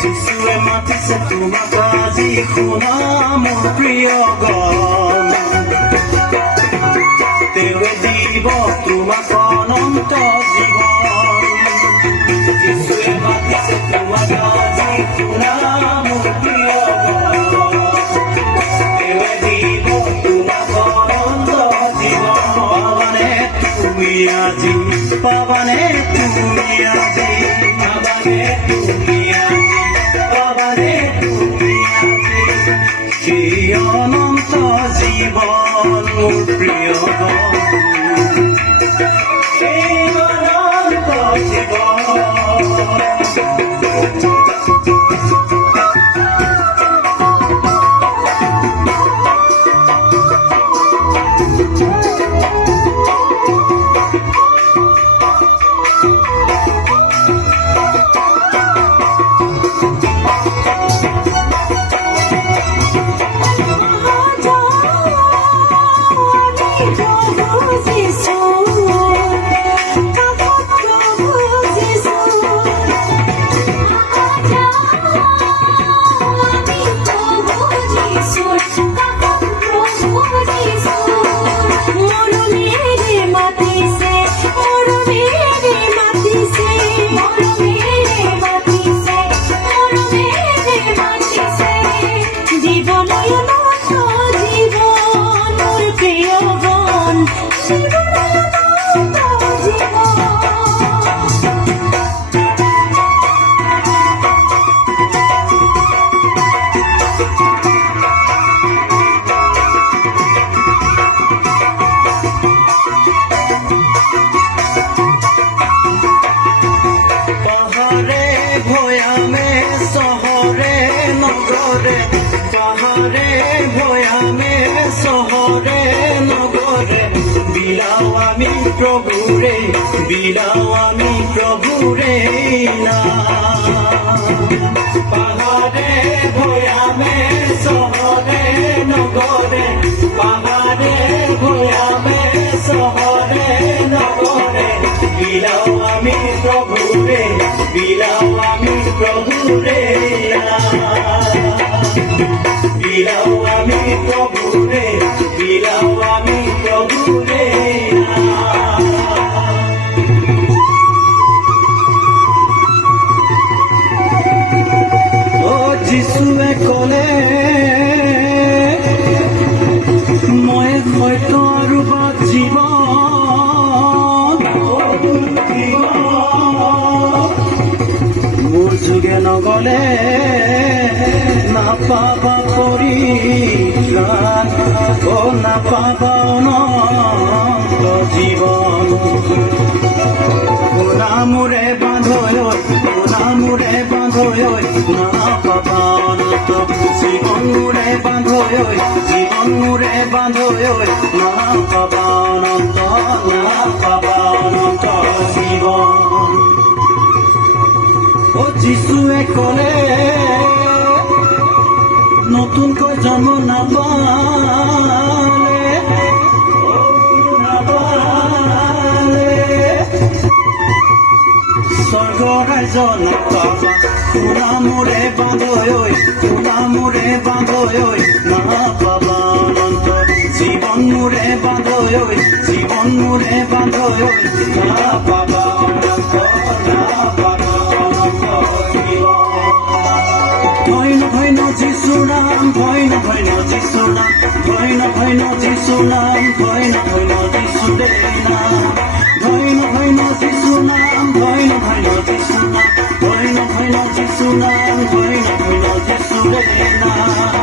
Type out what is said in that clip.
যিশুৱে মাতিছে তোমাক আজি শুনা মোৰ প্ৰিয় গান তেওঁৱে দিব তোমাক অনন্ত জীৱন যিশুৱে মাতিছে তোমাক আজি শুনা মোৰ প্ৰিয় গান তেওঁৱে দিব তোমাক অনন্ত জীৱন পাবানে তুমি আজি পাবানে তুমি আজি পাবানে তুমি আজি পাবানে তুমি আজি সেই অনন্ত জীৱন মোৰ প্ৰিয় গান সেই অনন্ত জীৱন পাহাড়ে ভয়ামে শহরে নগরে বিলাও আমি প্রভুরে না পাহাড়ে ভয়ামে শহরে নগরে পাহাড়ে ভয়ামে শহরে নগরে বিলাও আমি প্রভুরে না বিলাও আমি প্রভুরে ও যিশুৱে ক'লে মই হয়তো আৰু বাট জীৱন মোৰ যোগে নগলে নাপাবা পৰিত্ৰাণ ও নাপাবা অনন্ত জীৱন মোৰে বান্ধৈ নাপাবা অনন্ত জীৱন মোৰে বান্ধৈ নাপাবা অনন্ত জীৱন ও যিশুৱে ক'লে নতুনকৈ জন্ম নাপালে স্বৰ্গ ৰাজ্য নাপাবা শুনা মোৰে বান্ধৈ নাপাবা অনন্ত জীৱন মোৰে বান্ধৈ নাপাবা অনন্ত ভয় ন যিশুৰ নাম ভয় ন যিশুৰ নাম ভয় ন যিশুৰ নাম ভয় ন যিশুৰে নাম ভয় ন যিশুৰ নাম ভয় ন যিশুৰ নাম ভয় ন যিশুৰ নাম ভয় ন যিশুৰে নাম